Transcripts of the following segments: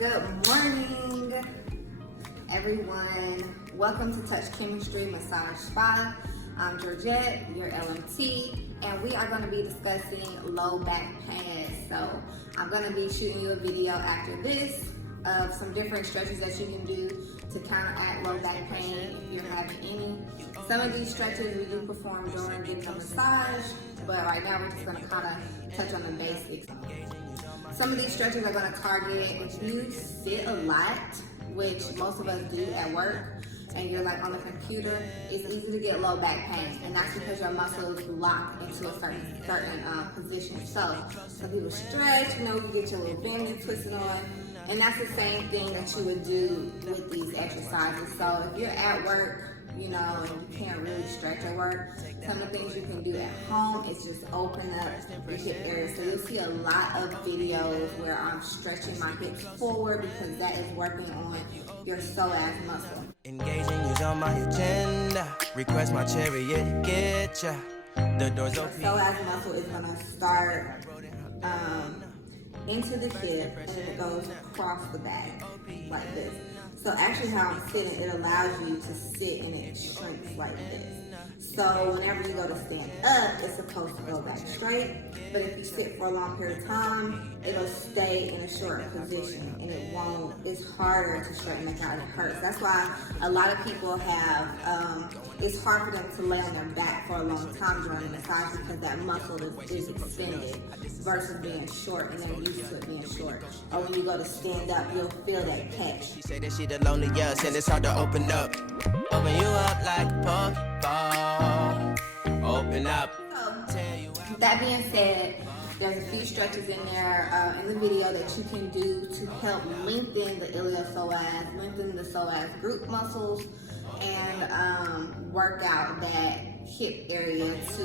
Good morning, everyone. Welcome to Touch Chemistry Massage Spa. I'm Georgette, your LMT, and we are going to be discussing low back pain. So I'm going to be shooting you a video after this of some different stretches that you can do to counteract low back pain if you're having any. Some of these stretches we do perform during getting a massage, but right now we're just going to kind of touch on the basics. Some of these stretches are going to target if you sit a lot, which most of us do at work, and you're like on the computer, it's easy to get low back pain, and that's because your muscles lock into a certain position. So some people stretch, you get your little bend and twist it on, and that's the same thing that you would do with these exercises. So if you're at work, and you can't really stretch at work, some of the things you can do at home is just open up your hip area. So you'll see a lot of videos where I'm stretching my hips forward because that is working on your psoas muscle. Engaging is on my agenda. Request my chariot, get ya. The doors open. Your psoas muscle is going to start into the hip and it goes across the back like this. So actually how I'm sitting, it allows you to sit and it shrinks like this. So whenever you go to stand up, it's supposed to go back straight. But if you sit for a long period of time, it'll stay in a short position and it's harder to straighten it out and it hurts. That's why a lot of people have, it's hard for them to lay on their back for a long time during the massage because that muscle is extended versus being short and they're used to it being short. Or when you go to stand up, you'll feel that catch. She said that she the loneliest and it's hard to open up. Open you up like a Pokeball. Open up. That being said, there's a few stretches in there in the video that you can do to help lengthen the iliopsoas, lengthen the psoas group muscles, and work out that hip area to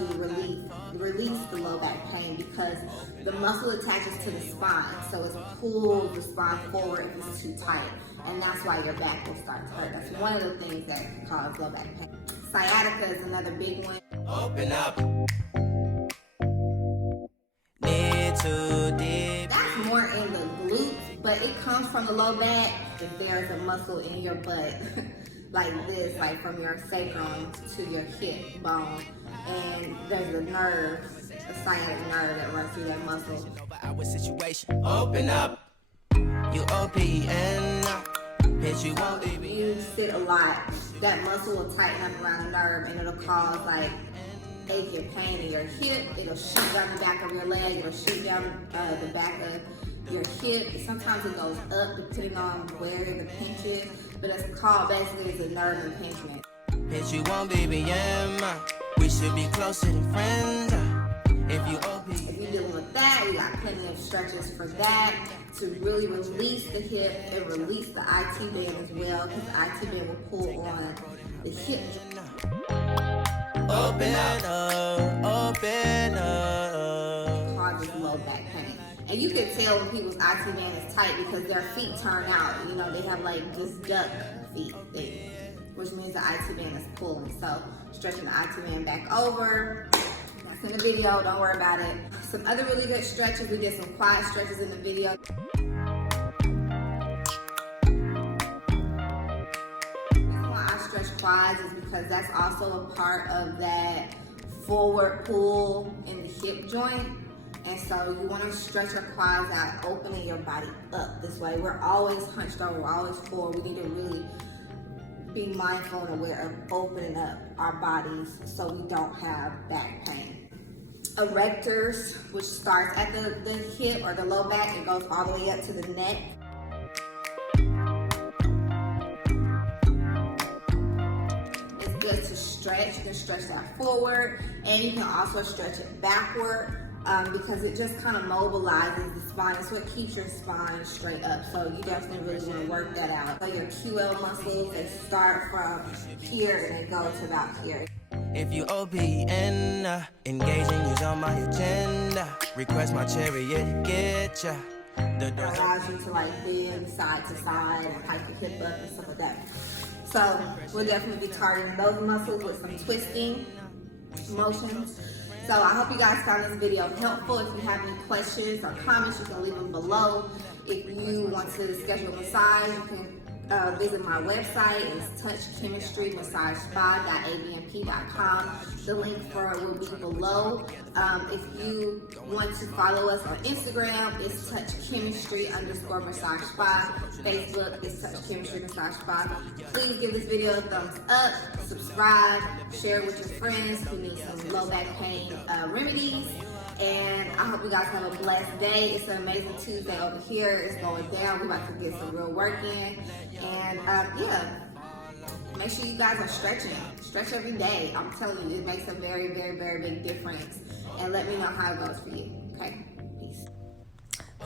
release the low back pain because the muscle attaches to the spine, so it pulls the spine forward if it's too tight, and that's why your back will start to hurt. That's one of the things that can cause low back pain. Sciatica is another big one. Open up. Need to dip. That's more in the glutes, but it comes from the low back if there's a muscle in your butt like this, like from your sacrum to your hip bone, and there's a nerve, a sciatic nerve that runs through that muscle. Our situation. Open up. You open up. Bitch, you won't be. You sit a lot, that muscle will tighten up around the nerve and it'll cause like aching pain in your hip. It'll shoot down the back of your leg. It'll shoot down the back of your hip. Sometimes it goes up depending on where the pinch is, but it's called basically it's a nerve impingement. Bitch, you won't be BM. We should be closer than friends. If you're dealing with that, we got plenty of stretches for that to really release the hip and release the IT band as well, because the IT band will pull on the hip. Open up. Causes low back pain. And you can tell when people's IT band is tight because their feet turn out. They have like this duck feet thing, which means the IT band is pulling. So stretching the IT band back over. That's in the video, don't worry about it. Some other really good stretches, we did some quad stretches in the video. The reason why I stretch quads is because that's also a part of that forward pull in the hip joint. And so you want to stretch your quads out, opening your body up this way. We're always hunched over, we're always forward. We need to really be mindful and aware of opening up our bodies so we don't have back pain. Erectors, which starts at the hip or the low back and goes all the way up to the neck. It's good to stretch. You can stretch that forward and you can also stretch it backward because it just kind of mobilizes the spine. It's what keeps your spine straight up. So you definitely really want to work that out. So your QL muscles, they start from here and they go to about here. If you OPN, engaging is on my agenda. Request my chariot, get ya. The It allows you to like bend side to side and hike your hip up and stuff like that. So we'll definitely be targeting those muscles with some twisting motions. So I hope you guys found this video helpful. If you have any questions or comments, you can leave them below. If you want to schedule a massage, you can visit my website. It's touchchemistrymassagespa.abnp.com. The link for it will be below. If you want to follow us on Instagram, it's touchchemistry_massage spa. Facebook is Touch Chemistry Massage Spa. Please give this video a thumbs up, subscribe, share it with your friends who need some low back pain remedies. And I hope you guys have a blessed day. It's an amazing Tuesday over here. It's going down. We're about to get some real work in. And yeah, make sure you guys are stretching. Stretch every day. I'm telling you, it makes a very, very, very big difference. And let me know how it goes for you. Okay? Peace.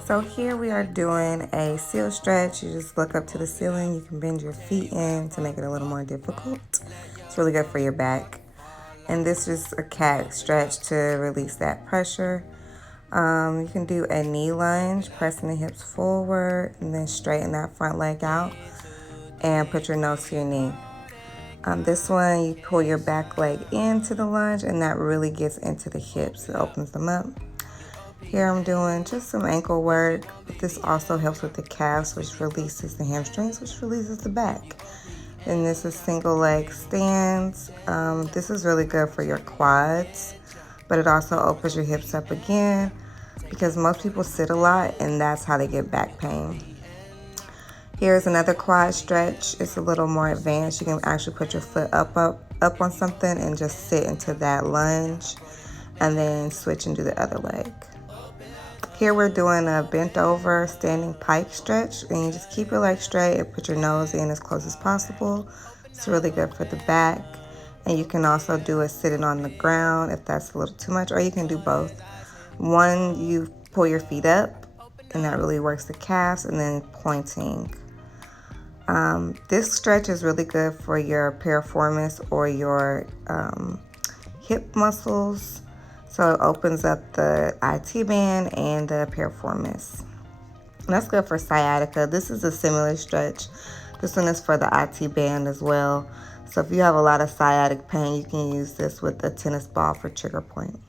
So here we are doing a seal stretch. You just look up to the ceiling. You can bend your feet in to make it a little more difficult. It's really good for your back. And this is a cat stretch to release that pressure. You can do a knee lunge, pressing the hips forward, and then straighten that front leg out and put your nose to your knee. This one, you pull your back leg into the lunge, and that really gets into the hips. It opens them up. Here I'm doing just some ankle work, but this also helps with the calves, which releases the hamstrings, which releases the back. And this is single leg stands. This is really good for your quads, but it also opens your hips up again because most people sit a lot and that's how they get back pain. Here's another quad stretch. It's a little more advanced. You can actually put your foot up on something and just sit into that lunge and then switch and do the other leg. Here we're doing a bent over standing pike stretch, and you just keep your legs straight and put your nose in as close as possible. It's really good for the back. And you can also do it sitting on the ground if that's a little too much, or you can do both. One, you pull your feet up, and that really works the calves, and then pointing. This stretch is really good for your piriformis or your hip muscles. So it opens up the IT band and the piriformis. And that's good for sciatica. This is a similar stretch. This one is for the IT band as well. So if you have a lot of sciatic pain, you can use this with a tennis ball for trigger point.